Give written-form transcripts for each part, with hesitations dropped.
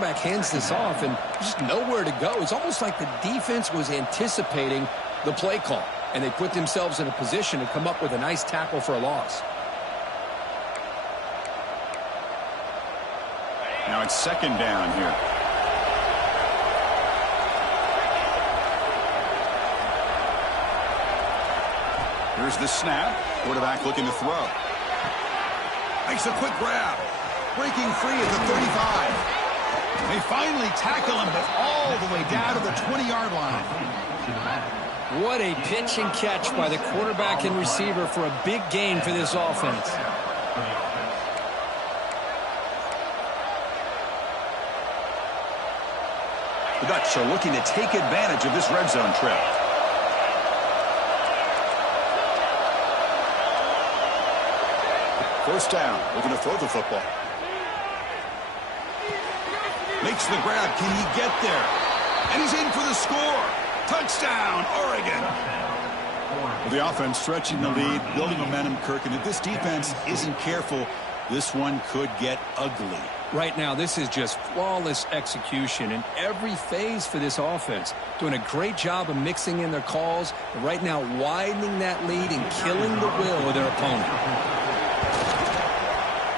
quarterback hands this off, and just nowhere to go. It's almost like the defense was anticipating the play call, and they put themselves in a position to come up with a nice tackle for a loss. Now it's second down here. Here's the snap. Quarterback looking to throw. Makes a quick grab. Breaking free at the 35. They finally tackle him, but all the way down to the 20-yard line. What a pitch and catch by the quarterback and receiver for a big gain for this offense. The Ducks are looking to take advantage of this red zone trip. First down, looking to throw the football. Makes the grab. Can he get there? And he's in for the score. Touchdown, Oregon. Well, the offense stretching the lead, building momentum, Kirk. And if this defense isn't careful, this one could get ugly. Right now, this is just flawless execution in every phase for this offense. Doing a great job of mixing in their calls. And right now, widening that lead and killing the will of their opponent.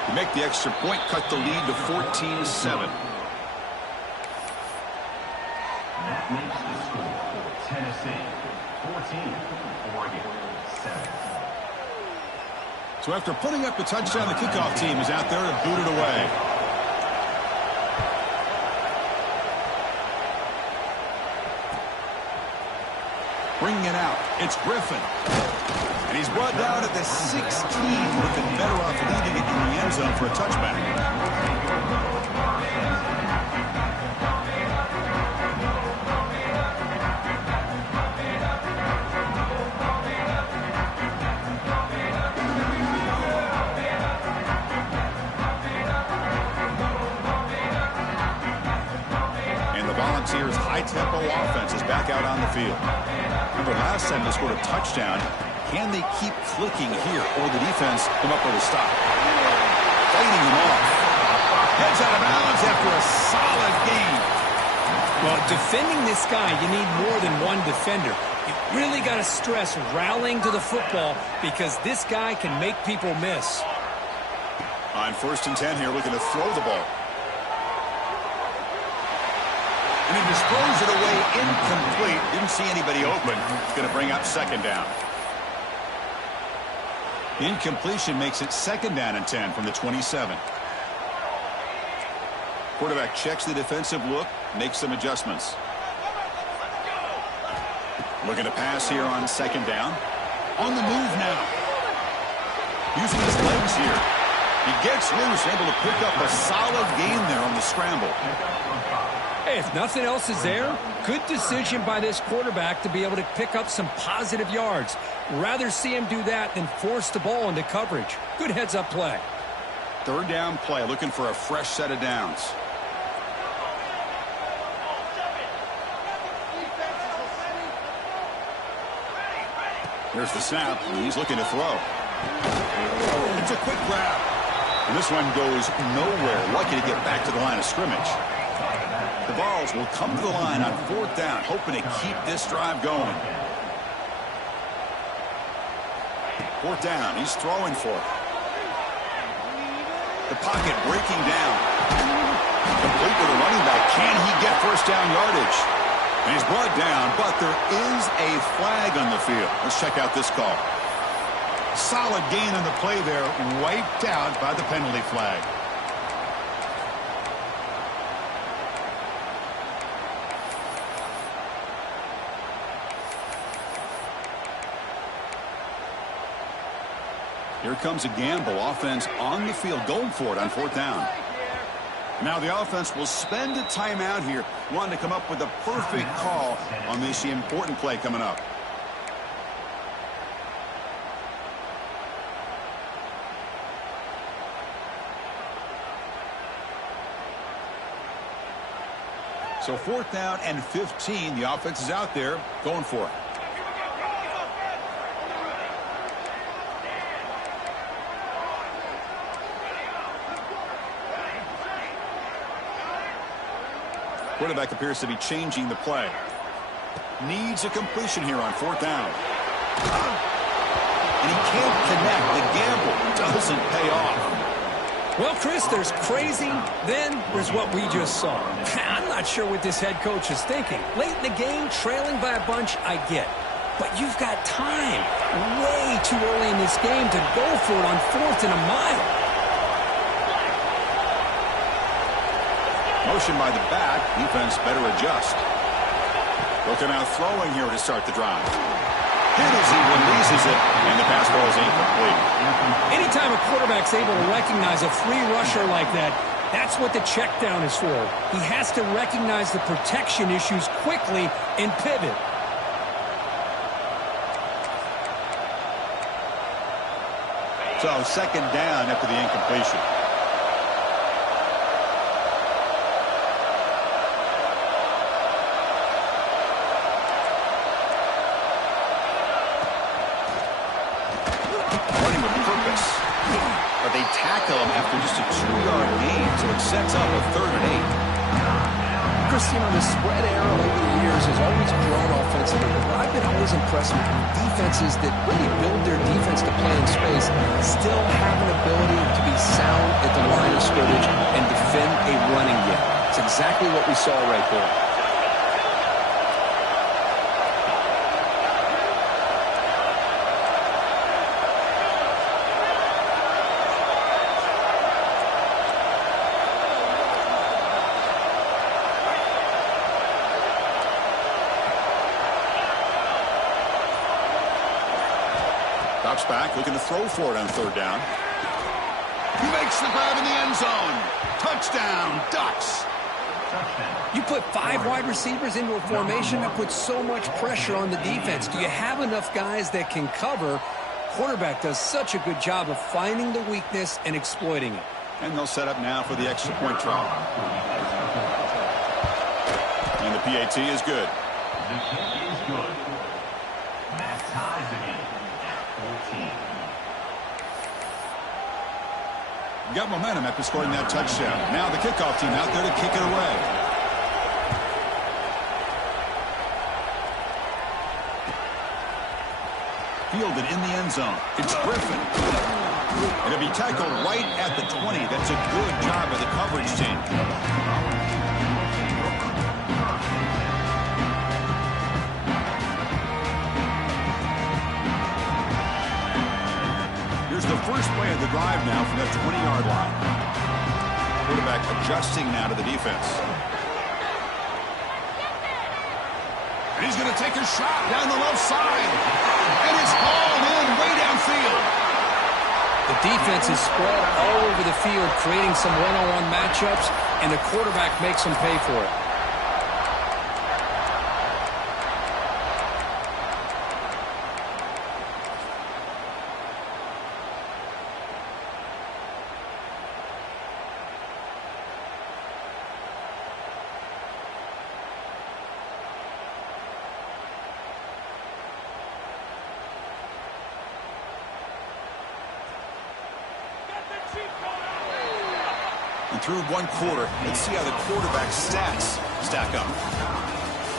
To make the extra point, cut the lead to 14-7. That makes the score for Tennessee 14, Oregon 7. So after putting up the touchdown, the kickoff team is out there to boot it away. Bringing it out, it's Griffin. And he's brought down at the 16. Looking better off leaving it in the end zone for a touchback. And the Volunteers' high-tempo offense is back out on the field. Remember, last time they scored a touchdown. Can they keep clicking here, or the defense come up with a stop? Fighting them off. Heads out of bounds after a solid game. Well, defending this guy, you need more than one defender. You really got to stress rallying to the football because this guy can make people miss. On 1st and 10 here, looking to throw the ball. And he throws it away incomplete. Didn't see anybody open. It's going to bring up second down. Incompletion makes it second down and 10 from the 27. Quarterback checks the defensive look, makes some adjustments. Looking to pass here on second down. On the move now. Using his legs here. He gets loose, able to pick up a solid gain there on the scramble. Hey, if nothing else is there, good decision by this quarterback to be able to pick up some positive yards. Rather see him do that than force the ball into coverage. Good heads-up play. Third down play, looking for a fresh set of downs. Here's the snap. He's looking to throw. It's a quick grab. And this one goes nowhere. Lucky to get back to the line of scrimmage. The Vols will come to the line on 4th down, hoping to keep this drive going. 4th down. He's throwing for it. The pocket breaking down. Complete with a running back. Can he get first down yardage? And he's brought down, but there is a flag on the field. Let's check out this call. Solid gain on the play there, wiped out by the penalty flag. Here comes a gamble. Offense on the field, going for it on 4th down. Now the offense will spend a timeout here, wanting to come up with a perfect call on this important play coming up. So 4th down and 15. The offense is out there going for it. Quarterback appears to be changing the play. Needs a completion here on 4th down. And he can't connect. The gamble doesn't pay off. Well, Chris, there's crazy, then there's what we just saw. I'm not sure what this head coach is thinking. Late in the game, trailing by a bunch, I get. But you've got time. Way too early in this game to go for it on 4th and a mile. Motion by the back. Defense better adjust. Looking out throwing here to start the drive. Hit as he releases it, and the pass ball is incomplete. Anytime a quarterback's able to recognize a free rusher like that, that's what the check down is for. He has to recognize the protection issues quickly and pivot. So 2nd down after the incompletion. But they tackle him after just a 2-yard gain, so it sets up a 3rd and 8. Chris, you know, the spread era over the years has always grown offensively, but I've been always impressed with defenses that really build their defense to play in space, still have an ability to be sound at the line of scrimmage and defend a running game. It's exactly what we saw right there. Drops back, looking to throw for it on 3rd down. He makes the grab in the end zone. Touchdown, Ducks. You put 5 wide receivers into a formation that puts so much pressure on the defense. Do you have enough guys that can cover? Quarterback does such a good job of finding the weakness and exploiting it. And they'll set up now for the extra point try. And the PAT is good. The kick is good. That ties the game at 14. Got momentum after scoring that touchdown. Now the kickoff team out there to kick it away. Fielded in the end zone. It's Griffin. It'll be tackled right at the 20. That's a good job of the coverage team. Here's the first play of the drive now from that 20-yard line. Quarterback adjusting now to the defense. And he's going to take a shot down the left side. And it's hauled in way downfield. The defense is spread all over the field, creating some one-on-one matchups, and the quarterback makes them pay for it. And through one quarter, let's see how the quarterback's stats stack up.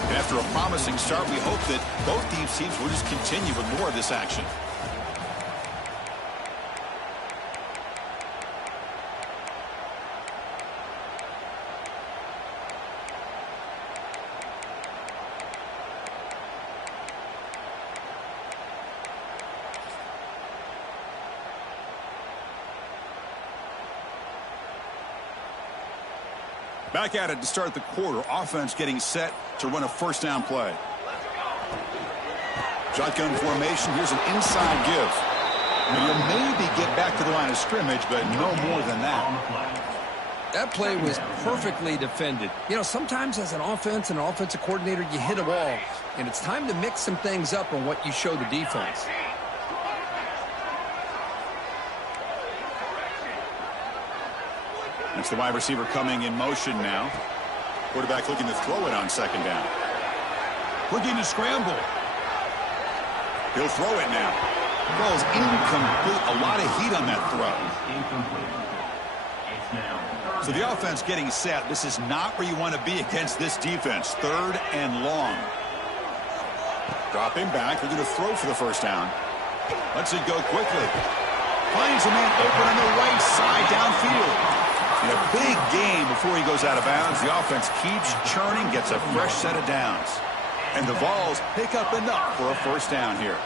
And after a promising start, we hope that both these teams will just continue with more of this action. Back at it to start the quarter. Offense getting set to run a first down play. Shotgun formation. Here's an inside give. You'll maybe get back to the line of scrimmage, but no more than that. That play was perfectly defended. You know, sometimes as an offense and an offensive coordinator, you hit a wall, and it's time to mix some things up on what you show the defense. That's the wide receiver coming in motion now. Quarterback looking to throw it on second down. Looking to scramble. He'll throw it now. Ball's incomplete. A lot of heat on that throw. So the offense getting set. This is not where you want to be against this defense. 3rd and long. Dropping back. They're going to throw for the first down. Lets it go quickly. Finds a man open on the right side downfield. In a big game before he goes out of bounds. The offense keeps churning, gets a fresh set of downs. And the Vols pick up enough for a first down here.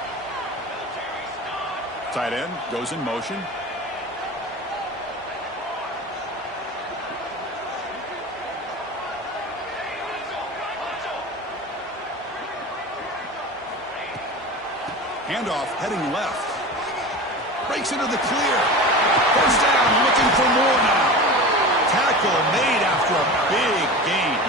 Tight end goes in motion. Handoff heading left. Breaks into the clear. First down, looking for more now. Tackle made after a big gain.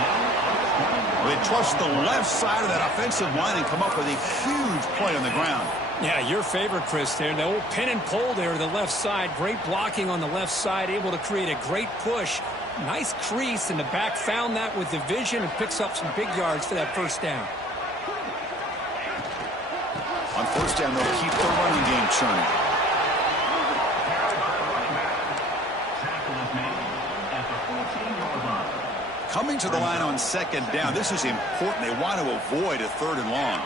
They trust the left side of that offensive line and come up with a huge play on the ground. Yeah, your favorite, Chris, there. The old pin and pull there to the left side. Great blocking on the left side, able to create a great push. Nice crease, and the back found that with the vision and picks up some big yards for that first down. On first down, they'll keep the running game churning. Coming to the line on second down. This is important. They want to avoid a 3rd and long.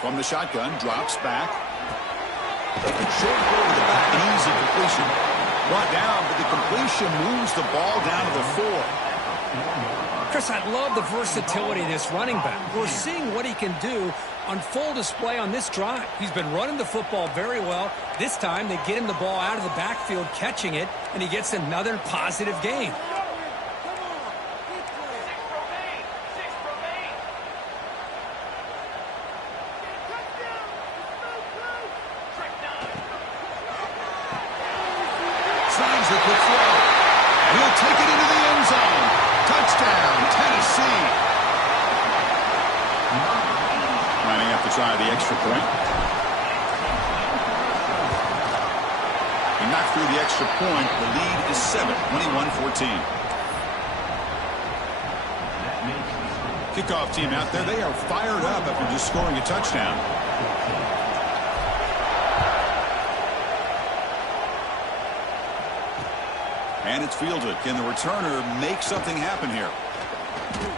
From the shotgun, drops back. Short goal to the back, an easy completion. Brought down, but the completion moves the ball down to the 4. Chris, I love the versatility of this running back. We're seeing what he can do on full display on this drive. He's been running the football very well. This time, they get him the ball out of the backfield, catching it, and he gets another positive gain. Signs the quick throw. He'll take it into the end zone. Touchdown, Tennessee. Lining up to try the extra point. He knocked through the extra point. The lead is 7, 21-14. Kickoff team out there. They are fired up after just scoring a touchdown. And it's fielded. Can the returner make something happen here?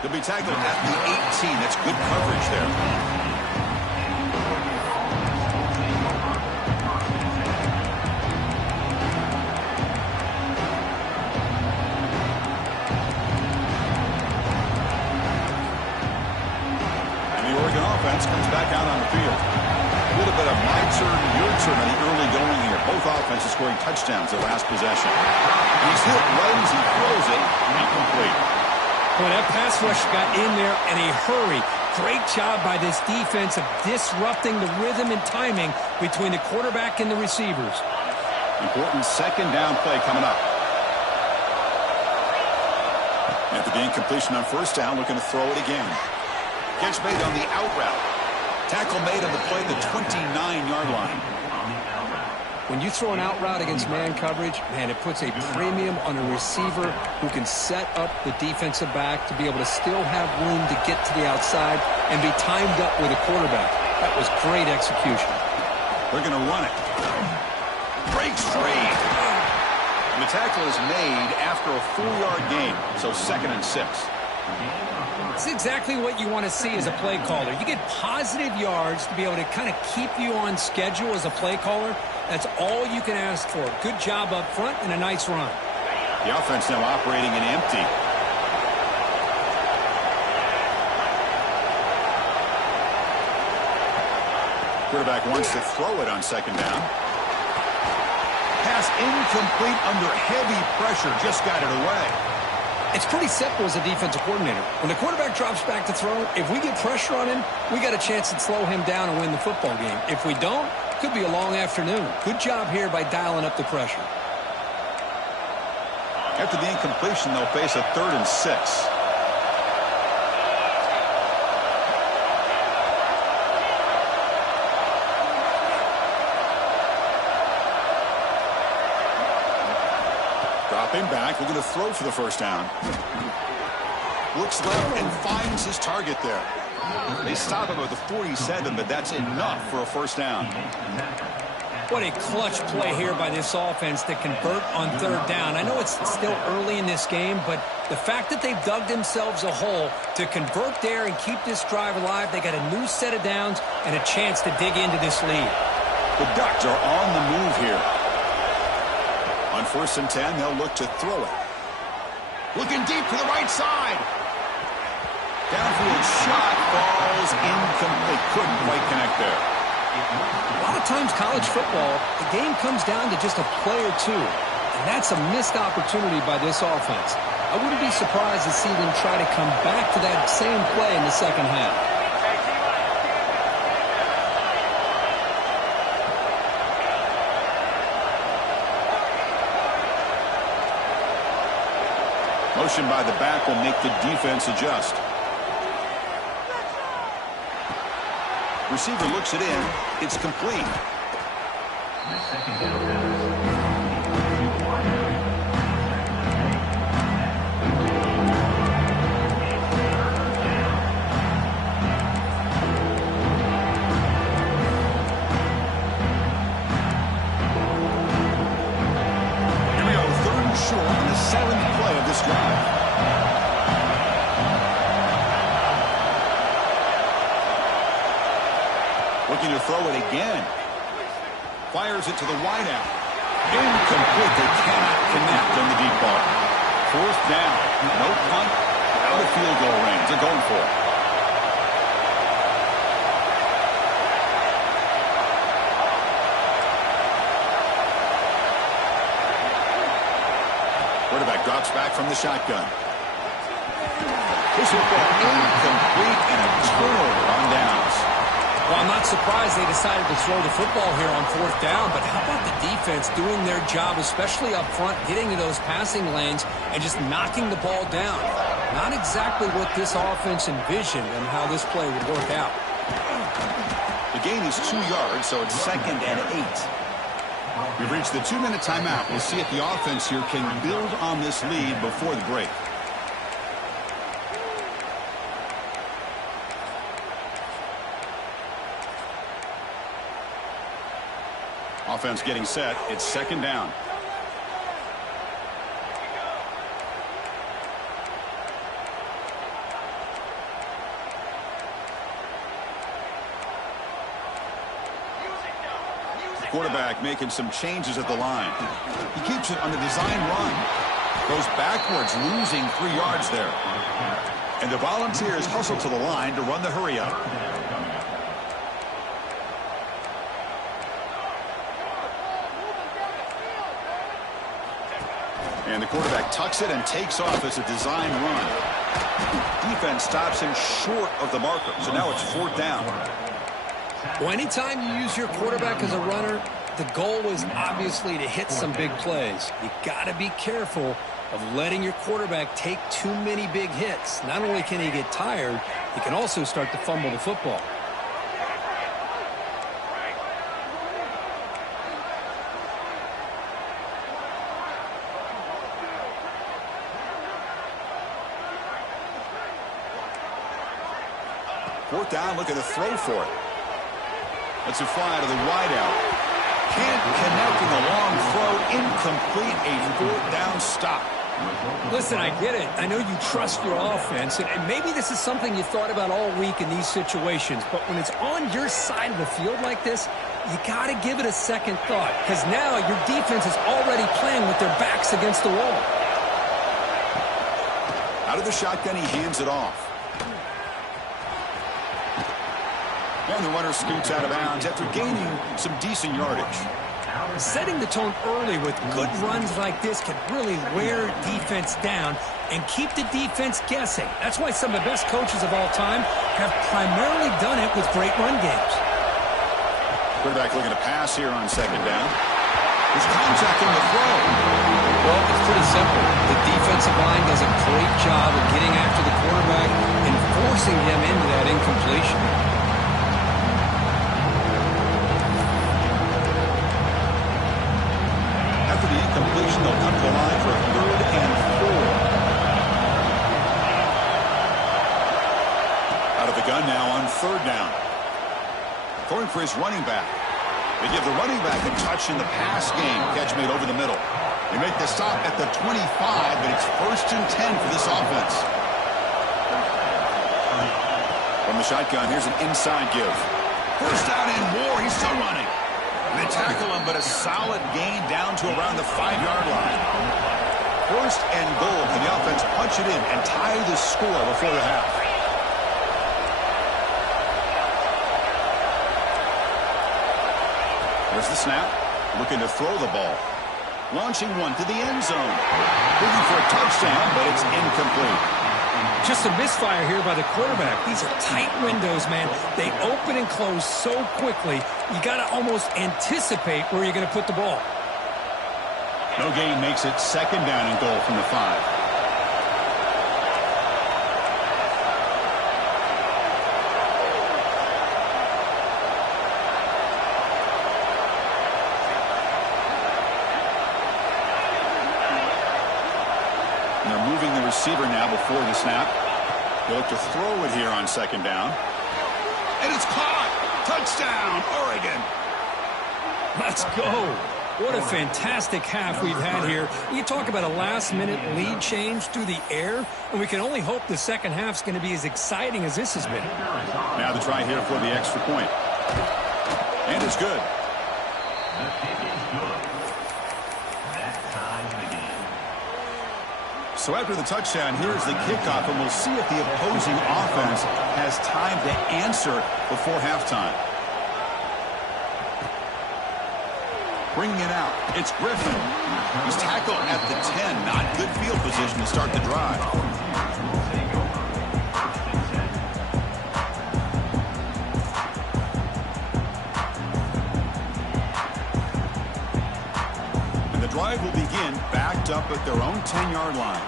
He'll be tackled at the 18. That's good coverage there. And the Oregon offense comes back out on the field. A little bit of my turn, your turn on the early going here. Both offenses scoring touchdowns their last possession. He's hit right as he throws it. Incomplete. Well, that pass rush got in there in a hurry. Great job by this defense of disrupting the rhythm and timing between the quarterback and the receivers. Important second down play coming up. After the incompletion on first down, looking to throw it again. Catch made on the out route. Tackle made on the play, the 29-yard line. When you throw an out route against man coverage, man, it puts a premium on a receiver who can set up the defensive back to be able to still have room to get to the outside and be timed up with a quarterback. That was great execution. They're going to run it. Breaks free. And the tackle is made after a 4-yard gain, so 2nd and 6. It's exactly what you want to see as a play caller. You get positive yards to be able to kind of keep you on schedule as a play caller. That's all you can ask for. Good job up front and a nice run. The offense now operating in empty. Quarterback wants to throw it on second down. Pass incomplete under heavy pressure. Just got it away. It's pretty simple as a defensive coordinator. When the quarterback drops back to throw, if we get pressure on him, we got a chance to slow him down and win the football game. If we don't, it could be a long afternoon. Good job here by dialing up the pressure. After the incompletion, they'll face a 3rd and 6. Dropping back, quarterback looking to throw for the first down. Looks left and finds his target there. They stop him at the 47, but that's enough for a first down. What a clutch play here by this offense to convert on third down. I know it's still early in this game, but the fact that they've dug themselves a hole to convert there and keep this drive alive, they got a new set of downs and a chance to dig into this lead. The Ducks are on the move here. On 1st and 10, they'll look to throw it. Looking deep to the right side. Downfield shot falls incomplete. Couldn't quite connect there. A lot of times college football, the game comes down to just a play or two. And that's a missed opportunity by this offense. I wouldn't be surprised to see them try to come back to that same play in the second half. Motion by the back will make the defense adjust. Receiver looks it in. It's complete. The second down pass. Here we go, 3rd and short on the 7th play of this drive. Looking to throw it again. Fires it to the wideout. Incomplete. They cannot connect on the deep ball. 4th down. No punt. Out of field goal range. They're going for it. Quarterback drops back from the shotgun. This football incomplete and a turnover on downs. Well, I'm not surprised they decided to throw the football here on 4th down, but how about the defense doing their job, especially up front, getting to those passing lanes and just knocking the ball down? Not exactly what this offense envisioned and how this play would work out. The gain is 2 yards, so it's 2nd and 8. We've reached the 2-minute timeout. We'll see if the offense here can build on this lead before the break. Offense getting set. It's 2nd down. The quarterback making some changes at the line. He keeps it on the design run. Goes backwards, losing 3 yards there. And the Volunteers hustle to the line to run the hurry up. And the quarterback tucks it and takes off as a design run. Defense stops him short of the marker. So now it's 4th down. Well, anytime you use your quarterback as a runner, the goal is obviously to hit some big plays. You got to be careful of letting your quarterback take too many big hits. Not only can he get tired, he can also start to fumble the football. Fourth down, looking to throw for it. Let's it fly to the wideout. Can't connect in the long throw. Incomplete. A 4th down stop. Listen, I get it. I know you trust your offense, and maybe this is something you thought about all week in these situations, but when it's on your side of the field like this, you got to give it a second thought, because now your defense is already playing with their backs against the wall. Out of the shotgun, he hands it off. And the runner scoots out of bounds after gaining some decent yardage. Setting the tone early with good runs like this can really wear defense down and keep the defense guessing. That's why some of the best coaches of all time have primarily done it with great run games. Quarterback looking to pass here on 2nd down. There's contact on the throw. Well, it's pretty simple. The defensive line does a great job of getting after the quarterback and forcing him into that incompletion. After the incompletion, they'll come to the line for a 3rd and gun now on third down. Going for his running back. They give the running back a touch in the pass game. Catch made over the middle. They make the stop at the 25, but it's 1st and 10 for this offense. From the shotgun, here's an inside give. First down and more. He's still running. They tackle him, but a solid gain down to around the 5-yard line. 1st and goal. Can the offense punch it in and tie the score before the half? There's the snap. Looking to throw the ball. Launching one to the end zone. Looking for a touchdown, but it's incomplete. Just a misfire here by the quarterback. These are tight windows, man. They open and close so quickly, you got to almost anticipate where you're going to put the ball. No gain makes it 2nd down and goal from the 5. And they're moving the receiver now before the snap. They'll look to throw it here on 2nd down. And it's caught! Touchdown, Oregon! Let's go! What a fantastic half we've had here. You talk about a last-minute lead change through the air, and we can only hope the second half's going to be as exciting as this has been. Now the try here for the extra point. And it's good. The kick is good. That ties the game. So after the touchdown, here's the kickoff, and we'll see if the opposing offense has time to answer before halftime. Bringing it out, it's Griffin. He's tackled at the 10. Not good field position to start the drive. And the drive will begin backed up at their own 10-yard line.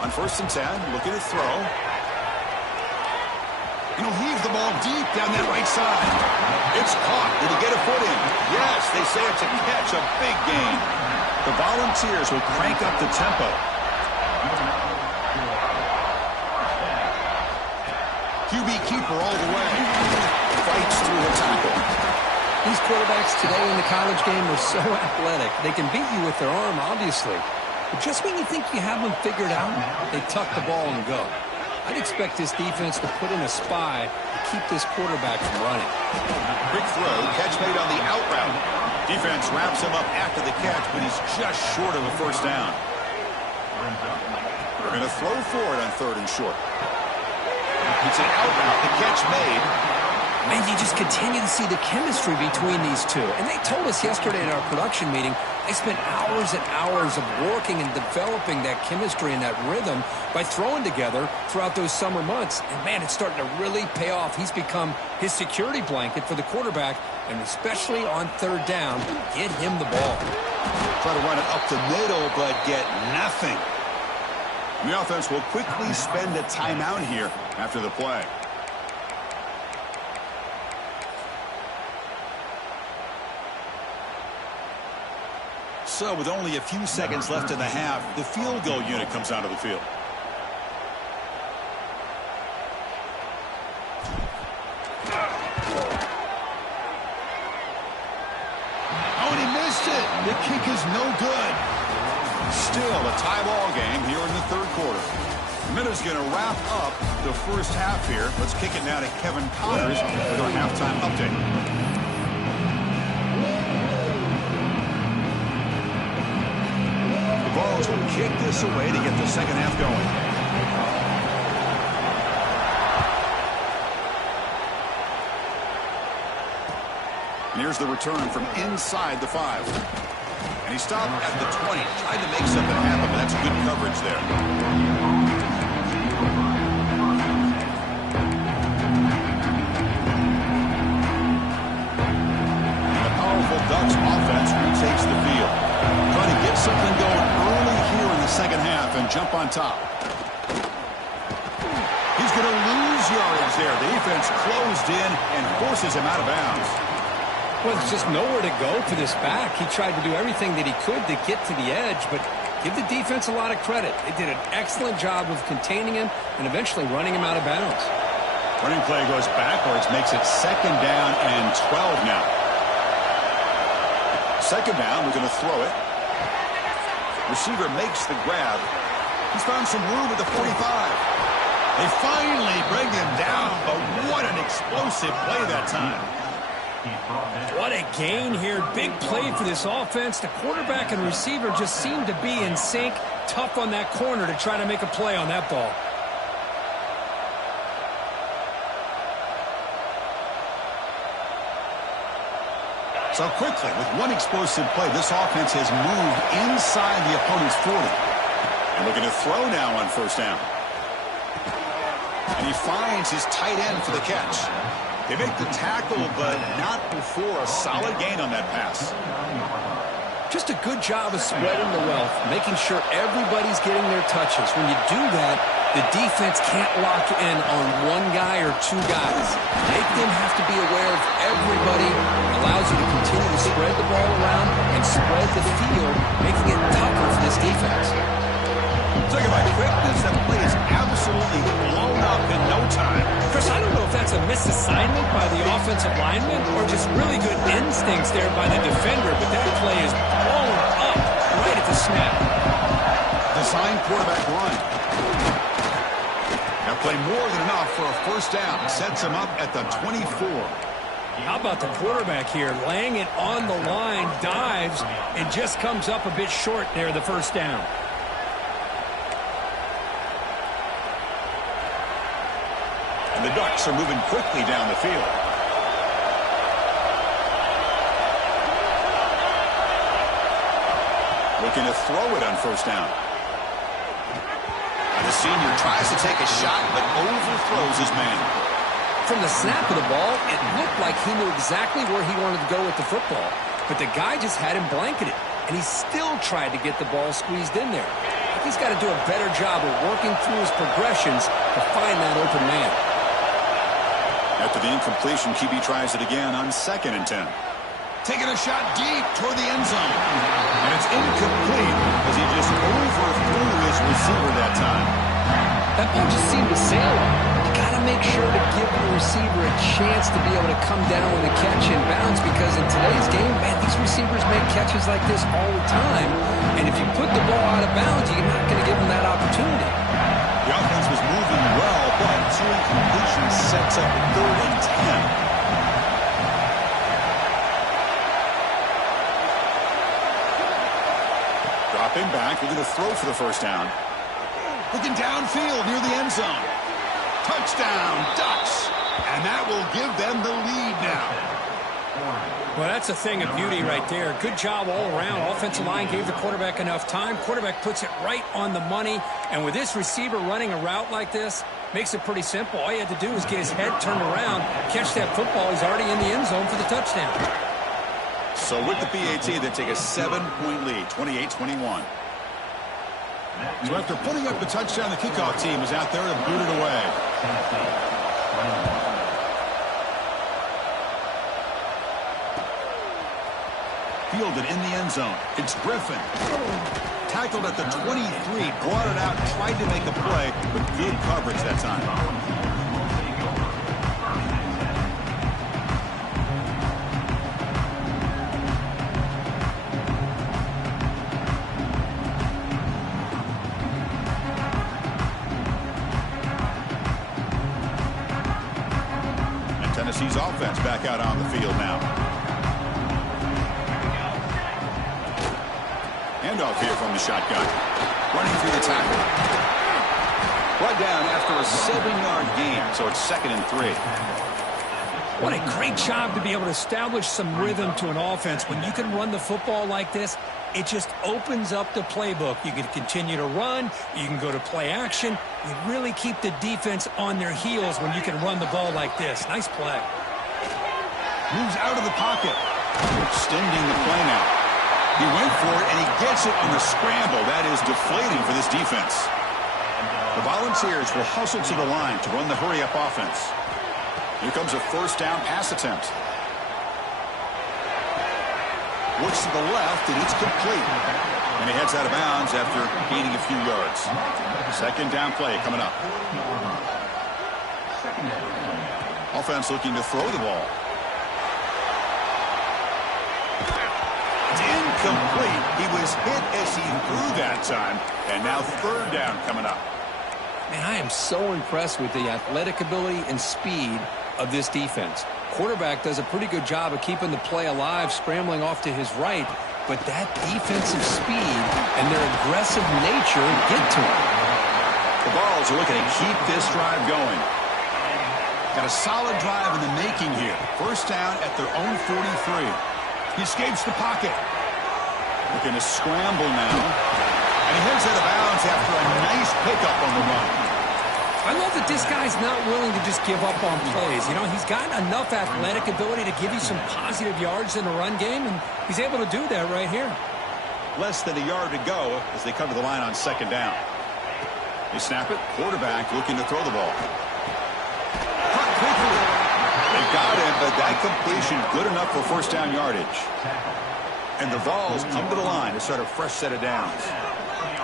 On 1st and 10, looking to throw. And he'll heave the ball deep down that right side. It's caught. Did he get a foot in? Yes, they say it's a catch, a big gain. The Volunteers will crank up the tempo. QB keeper all the way. Fights through the tackle. These quarterbacks today in the college game are so athletic. They can beat you with their arm, obviously. But just when you think you have them figured out, they tuck the ball and go. I'd expect this defense to put in a spy to keep this quarterback from running. Quick throw, catch made on the out route. Defense wraps him up after the catch, but he's just short of a 1st down. They're going to throw for it on 3rd and short. It's an out route, the catch made. Man, you just continue to see the chemistry between these two. And they told us yesterday in our production meeting, they spent hours and hours of working and developing that chemistry and that rhythm by throwing together throughout those summer months. And, man, it's starting to really pay off. He's become his security blanket for the quarterback, and especially on 3rd down, get him the ball. Try to run it up the middle, but get nothing. And the offense will quickly spend a timeout here after the play. So with only a few seconds left in the half, the field goal unit comes out of the field. Oh, and he missed it. The kick is no good. Still a tie ball game here in the 3rd quarter. Minuta's going to wrap up the 1st half here. Let's kick it now to Kevin Connors with our halftime update. Balls will kick this away to get the second half going. And here's the return from inside the 5. And he stopped at the 20. Tried to make something happen, but that's good coverage there. And the powerful Ducks offense takes the field. Trying to get something going early here in the second half and jump on top. He's going to lose yardage there. The defense closed in and forces him out of bounds. Well, there's just nowhere to go for this back. He tried to do everything that he could to get to the edge, but Give the defense a lot of credit. They did an excellent job of containing him and eventually running him out of bounds. Running play goes backwards, makes it 2nd down and 12 now. 2nd down, we're going to throw it. Receiver makes the grab. He's found some room at the 45. They finally bring him down, but what an explosive play that time. What a gain here. Big play for this offense. The quarterback and receiver just seemed to be in sync. Tough on that corner to try to make a play on that ball. So quickly, with one explosive play, this offense has moved inside the opponent's 40. And we're going to throw now on 1st down. And he finds his tight end for the catch. They make the tackle, but not before a solid gain on that pass. Just a good job of spreading the wealth, making sure everybody's getting their touches. When you do that, the defense can't lock in on one guy or 2 guys. Make them have to be aware of everybody. Allows you to continue to spread the ball around and spread the field, making it tougher for this defense. Talking about quickness, that play is absolutely blown up in no time. Chris, I don't know if that's a misassignment by the offensive lineman or just really good instincts there by the defender, but that play is blown up right at the snap. Design quarterback run. That play more than enough for a 1st down. Sets him up at the 24. How about the quarterback here, laying it on the line, dives, and just comes up a bit short there, the 1st down. And the Ducks are moving quickly down the field. Looking to throw it on 1st down. And the senior tries to take a shot, but overthrows his man. From the snap of the ball, it looked like he knew exactly where he wanted to go with the football. But the guy just had him blanketed, and he still tried to get the ball squeezed in there. He's got to do a better job of working through his progressions to find that open man. After the incompletion, QB tries it again on 2nd and 10. Taking a shot deep toward the end zone. And it's incomplete as he just overthrew his receiver that time. That ball just seemed to sail on. You got to make sure to give the receiver a chance to be able to come down with a catch and bounce, because in today's game, man, these receivers make catches like this all the time. And if you put the ball out of bounds, you're not going to give them that opportunity. The offense was moving well, but 2 incompletions sets up 3rd and 10. Dropping back, we're going to throw for the 1st down. Looking downfield near the end zone. Touchdown, Ducks. And that will give them the lead now. Well, that's a thing of beauty right there. Good job all around. Offensive line gave the quarterback enough time. Quarterback puts it right on the money. And with this receiver running a route like this, makes it pretty simple. All you had to do was get his head turned around, catch that football. He's already in the end zone for the touchdown. So with the PAT, they take a 7-point lead, 28-21. So after putting up the touchdown, the kickoff team is out there to boot it away. Fielded in the end zone. It's Griffin. Tackled at the 23, brought it out, tried to make a play, but good coverage that time. Tennessee's offense back out on the field now. Handoff here from the shotgun. Running through the tackle. Brought down after a 7-yard gain, so it's 2nd and 3. What a great job to be able to establish some rhythm to an offense. When you can run the football like this, it just opens up the playbook. You can continue to run. You can go to play action. You really keep the defense on their heels when you can run the ball like this. Nice play. Moves out of the pocket. Extending the play now. He went for it, and he gets it on the scramble. That is deflating for this defense. The Volunteers will hustle to the line to run the hurry-up offense. Here comes a 1st down pass attempt. Looks to the left, and it's complete. And he heads out of bounds after gaining a few yards. Second down play coming up. Offense looking to throw the ball. It's incomplete. He was hit as he threw that time. And now third down coming up. Man, I am so impressed with the athletic ability and speed of this defense. Quarterback does a pretty good job of keeping the play alive, scrambling off to his right, but that defensive speed and their aggressive nature get to him. The Vols are looking to keep this drive going. Got a solid drive in the making here. First down at their own 43. He escapes the pocket. Looking to scramble now. And he heads out of bounds after a nice pickup on the run. I love that this guy's not willing to just give up on plays. You know, he's got enough athletic ability to give you some positive yards in the run game, and he's able to do that right here. Less than a yard to go as they cover the line on second down. They snap it. Quarterback looking to throw the ball. Caught quickly. They got him, but that completion good enough for first down yardage. And the Vols come to the line to start a fresh set of downs.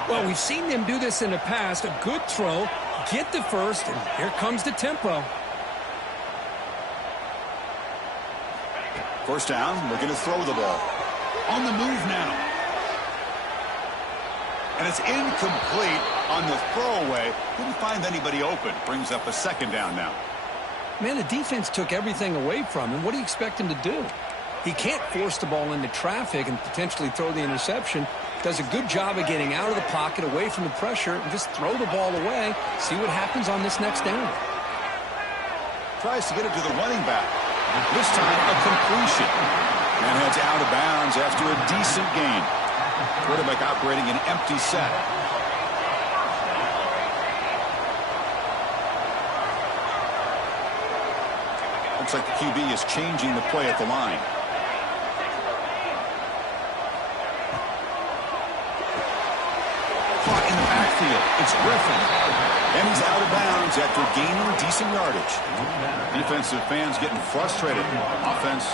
Well, we've seen them do this in the past. A good throw, get the first, and here comes the tempo. First down, looking to throw the ball. On the move now. And it's incomplete on the throwaway. Couldn't find anybody open. Brings up a second down now. Man, the defense took everything away from him. What do you expect him to do? He can't force the ball into traffic and potentially throw the interception. Does a good job of getting out of the pocket, away from the pressure, and just throw the ball away. See what happens on this next down. Tries to get it to the running back. This time a completion. And heads out of bounds after a decent gain. Quarterback operating an empty set. Looks like the QB is changing the play at the line. Caught in the backfield. It's Griffin. And he's out of bounds after gaining decent yardage. Defensive fans getting frustrated. Offense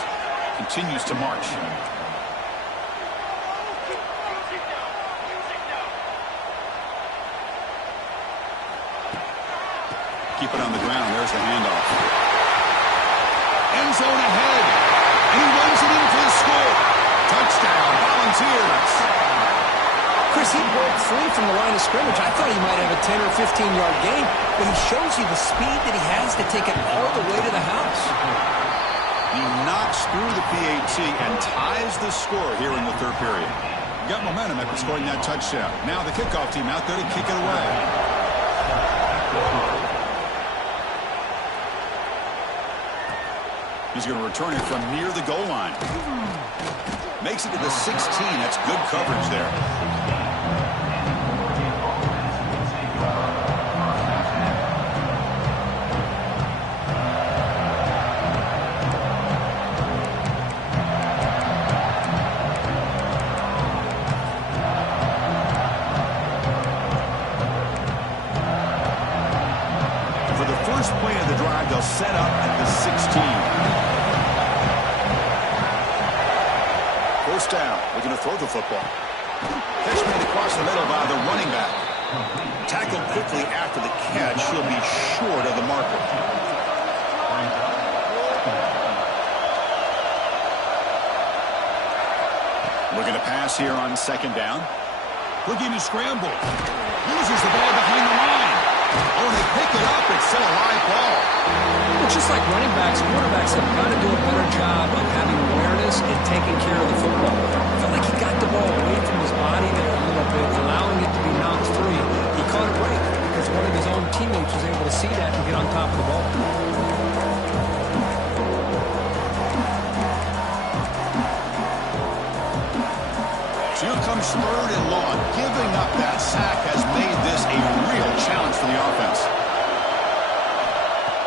continues to march. Keep it on the ground. There's the handoff. End zone ahead. And he runs it in for the score. Touchdown, Volunteers. Chris, he broke free from the line of scrimmage. I thought he might have a 10 or 15-yard gain, but he shows you the speed that he has to take it all the way to the house. He knocks through the PAT and ties the score here in the third period. Got momentum after scoring that touchdown. Now the kickoff team out there to kick it away. He's going to return it from near the goal line. Makes it to the 16. That's good coverage there. For the first play of the drive, they'll set up at the 16. First down, looking to throw the football. Catch made across the middle by the running back. Tackled quickly after the catch. He'll be short of the marker. Looking to pass here on second down. Looking to scramble. Loses the ball behind the line. Oh, they pick it up. It's still a live ball. Well, just like running backs, quarterbacks have got to do a better job of having awareness and taking care of the football. I felt like he got the ball away from his body there a little bit, allowing it to be knocked free. He caught a break because one of his own teammates was able to see that and get on top of the ball. So here comes third and long. Giving up that sack has made this a real challenge for the offense.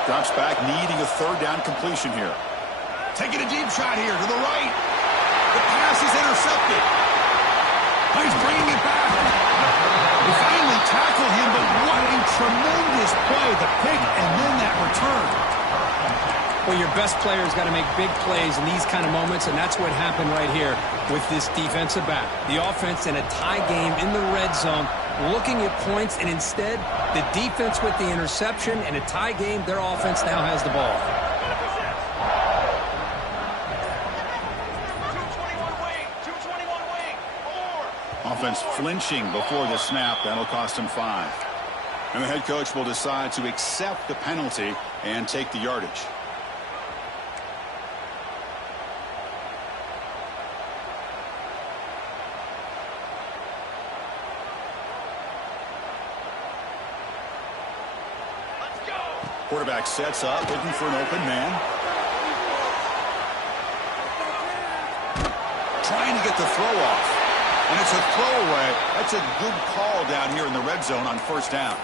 Drops back, needing a third down completion here. Taking a deep shot here to the right. The pass is intercepted. He's bringing it back. They finally tackled him, but what a tremendous play. The pick and then that return. Well, your best player's got to make big plays in these kind of moments, and that's what happened right here with this defensive back. The offense in a tie game in the red zone, looking at points, and instead, the defense with the interception. In a tie game, their offense now has the ball. Offense flinching before the snap. That'll cost him 5. And the head coach will decide to accept the penalty and take the yardage. Quarterback sets up, looking for an open man. Trying to get the throw off. And it's a throwaway. That's a good call down here in the red zone on first down.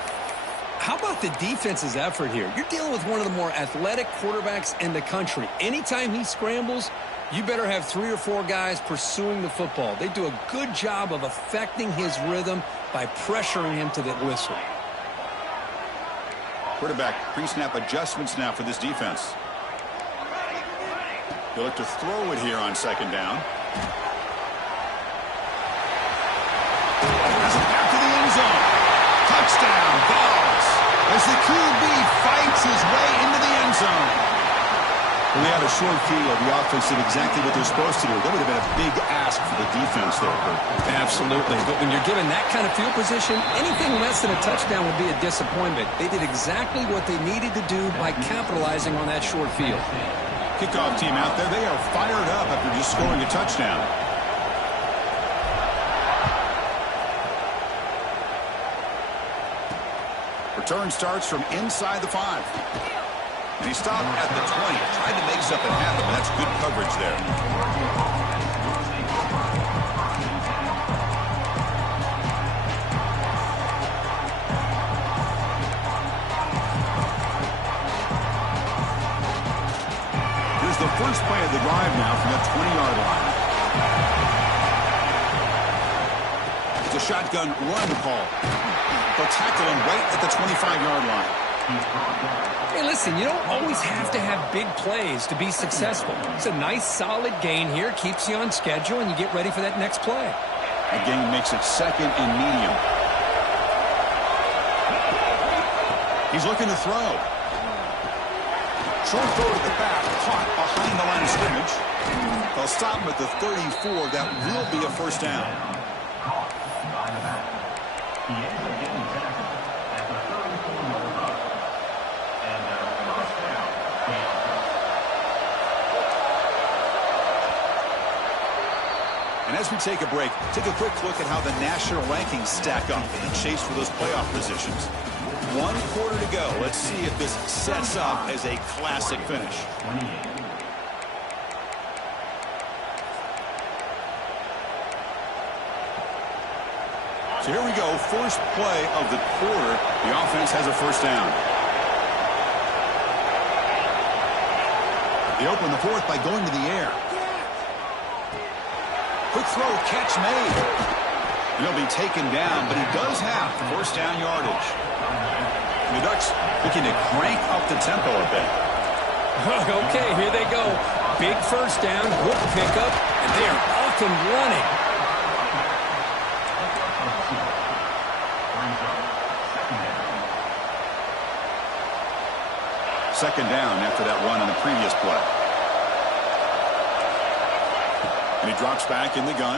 How about the defense's effort here? You're dealing with one of the more athletic quarterbacks in the country. Anytime he scrambles, you better have 3 or 4 guys pursuing the football. They do a good job of affecting his rhythm by pressuring him to the whistle. Quarterback pre-snap adjustments now for this defense. He'll look to throw it here on second down. Pass it back to the end zone. Touchdown, Vols, as the QB fights his way into the end zone. Well, they have a short field. The offense did exactly what they're supposed to do. That would have been a big ask for the defense there, Kurt. Absolutely. But when you're given that kind of field position, anything less than a touchdown would be a disappointment. They did exactly what they needed to do by capitalizing on that short field. Kickoff team out there. They are fired up after just scoring a touchdown. Return starts from inside the 5. And he stopped at the 20. Tried to make something happen, but that's good coverage there. Here's the first play of the drive now from the 20-yard line. It's a shotgun run call. They'll tackle him right at the 25-yard line. Hey, listen, you don't always have to have big plays to be successful. It's a nice, solid gain here. Keeps you on schedule, and you get ready for that next play. That gain makes it second and medium. He's looking to throw. Short throw to the back, caught behind the line of scrimmage. They'll stop him at the 34. That will be a first down. And as we take a break, take a quick look at how the national rankings stack up in the chase for those playoff positions. 1 quarter to go. Let's see if this sets up as a classic finish. So here we go. First play of the quarter. The offense has a first down. They open the 4th by going to the air. Quick throw, catch made. And he'll be taken down, but he does have first down yardage. And the Ducks looking to crank up the tempo a bit. Okay, here they go. Big first down, hook pickup, and they are off and running. Second down after that run in the previous play. And he drops back in the gun.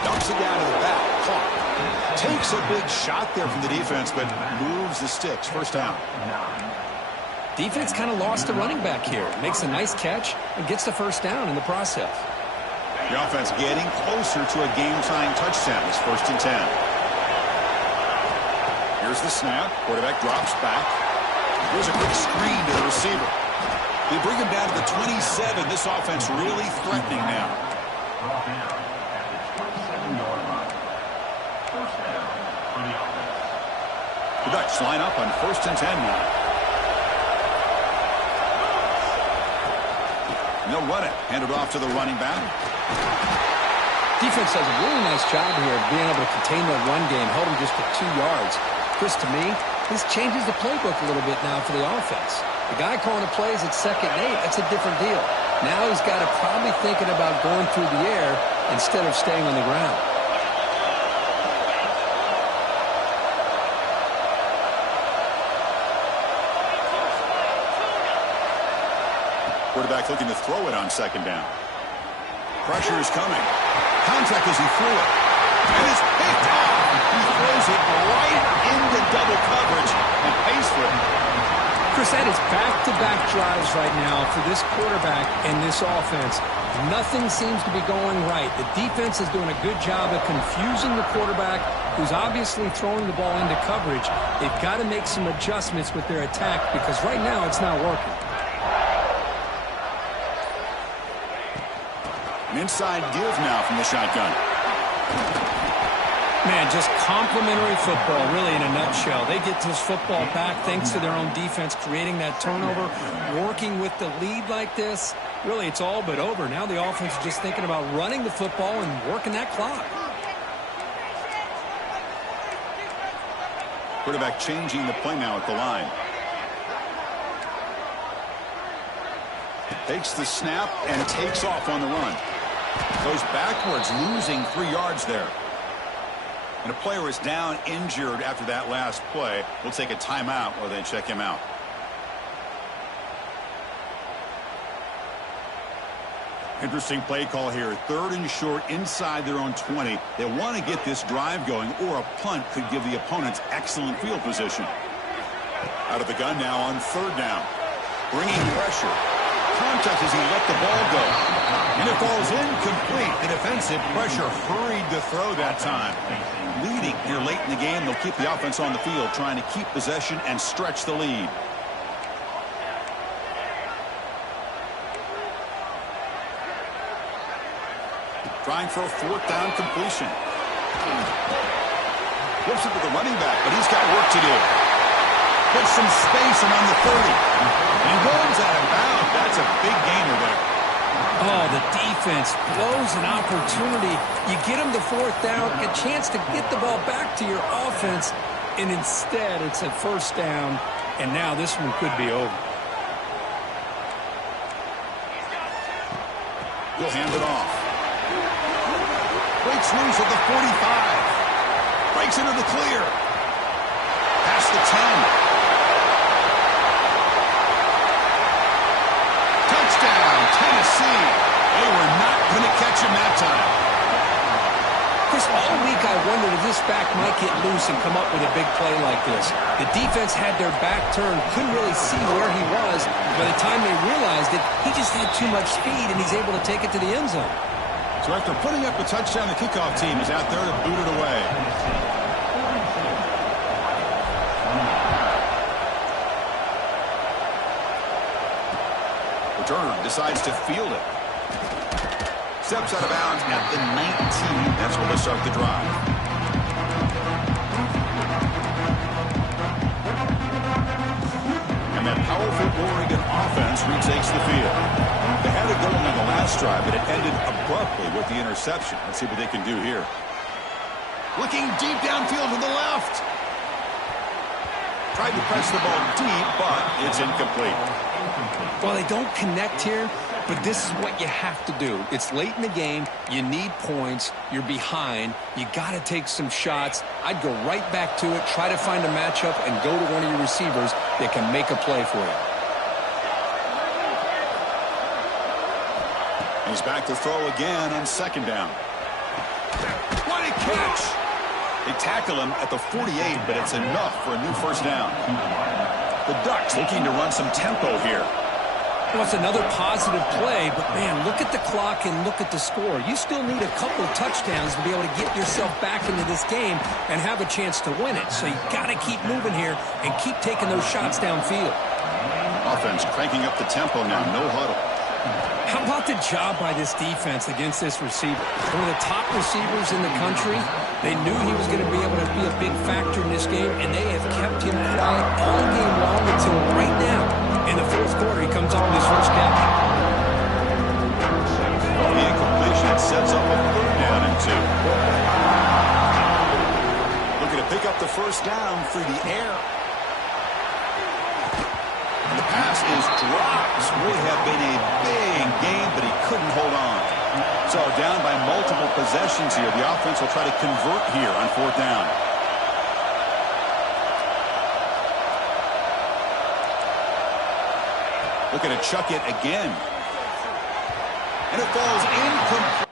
Dumps it down to the back. Caught. Takes a big shot there from the defense, but moves the sticks. First down. Defense kind of lost the running back here. Makes a nice catch and gets the first down in the process. The offense getting closer to a game-tying touchdown. It's 1st and 10. Here's the snap. Quarterback drops back. Here's a quick screen to the receiver. They bring him down to the 27. This offense really threatening now. The Ducks line up on 1st and 10 now. And they'll run it. Hand it off to the running back. Defense does a really nice job here of being able to contain that run game, held him just to 2 yards. Chris, to me, this changes the playbook a little bit now for the offense. The guy calling the plays at 2nd and 8, that's a different deal. Now he's got to probably thinking about going through the air instead of staying on the ground. Quarterback looking to throw it on 2nd down. Pressure is coming. Contact as he threw it. And it's picked off. He throws it right into double coverage and pays for it. Chris, that is back-to-back drives right now for this quarterback and this offense. Nothing seems to be going right. The defense is doing a good job of confusing the quarterback, who's obviously throwing the ball into coverage. They've got to make some adjustments with their attack because right now it's not working. An inside give now from the shotgun. Man, just complimentary football, really, in a nutshell. They get this football back thanks to their own defense, creating that turnover, working with the lead like this. Really, it's all but over. Now the offense is just thinking about running the football and working that clock. Quarterback changing the play now at the line. Takes the snap and takes off on the run. Goes backwards, losing 3 yards there. And a player is down injured after that last play. We'll take a timeout while they check him out. Interesting play call here. 3rd and short inside their own 20. They want to get this drive going, or a punt could give the opponents excellent field position. Out of the gun now on 3rd down. Bringing pressure. Contact as he let the ball go. And it falls incomplete. The defensive pressure hurried the throw that time. Leading here late in the game, they'll keep the offense on the field, trying to keep possession and stretch the lead. Trying for a 4th down completion. Flips it to the running back, but he's got work to do. Puts some space around the 30. And he runs out of bounds. That's a big gainer there. Oh, the defense blows an opportunity. You get them to 4th down, a chance to get the ball back to your offense, and instead it's a 1st down, and now this one could be over. He'll hand it off. Breaks loose at the 45. Breaks into the clear. Past the 10. Touchdown, Tennessee. They were not going to catch him that time. Chris, all week I wondered if this back might get loose and come up with a big play like this. The defense had their back turned, couldn't really see where he was. By the time they realized it, he just had too much speed, and he's able to take it to the end zone. So after putting up a touchdown, the kickoff team is out there to boot it away. Returner decides to field it. Steps out of bounds at the 19. That's where they start the drive. And that powerful Oregon offense retakes the field. They had it going on the last drive, but it ended abruptly with the interception. Let's see what they can do here. Looking deep downfield to the left. Tried to press the ball deep, but it's incomplete. Well, they don't connect here, but this is what you have to do. It's late in the game. You need points. You're behind. You got to take some shots. I'd go right back to it, try to find a matchup, and go to one of your receivers that can make a play for you. He's back to throw again on 2nd down. What a catch! They tackle him at the 48, but it's enough for a new 1st down. The Ducks looking to run some tempo here. Well, it's another positive play, but, man, look at the clock and look at the score. You still need a couple of touchdowns to be able to get yourself back into this game and have a chance to win it. So you got to keep moving here and keep taking those shots downfield. Offense cranking up the tempo now, no huddle. How about the job by this defense against this receiver? One of the top receivers in the country. They knew he was going to be able to be a big factor in this game, and they have kept him quiet all game long until right now. In the 4th quarter, he comes up with his first catch. The incompletion sets up a 3rd down and 2. Looking to pick up the 1st down through the air. The pass is dropped. Would have been a big game, but he couldn't hold on. So down by multiple possessions here. The offense will try to convert here on 4th down. Looking to chuck it again. And it falls incomplete.